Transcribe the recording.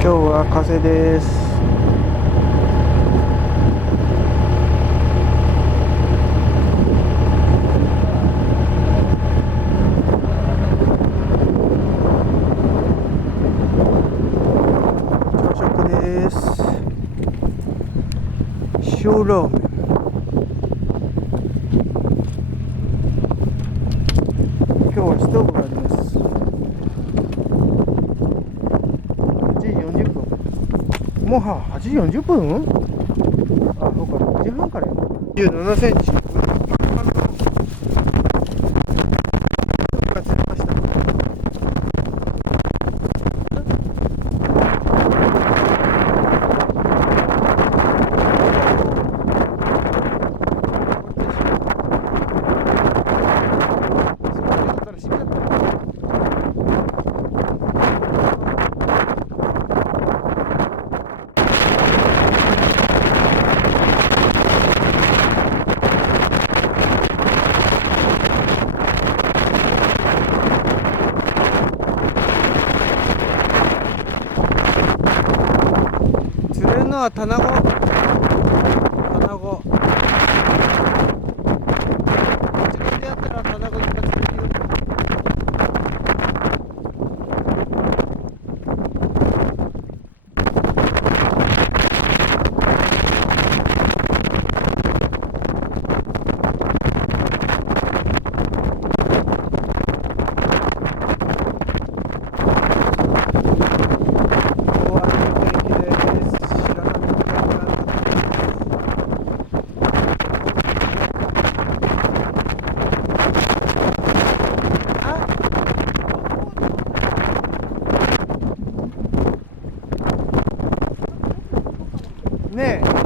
今日は風です。朝食です。塩ラーメン。今日はストーブがあります。8時40分。もう8時40分？あ、そうか、6時半からや。17センチ。が釣れました。釣れるのはタナゴ。自分でやったらタナゴいっぱい釣れるよ。ねえ。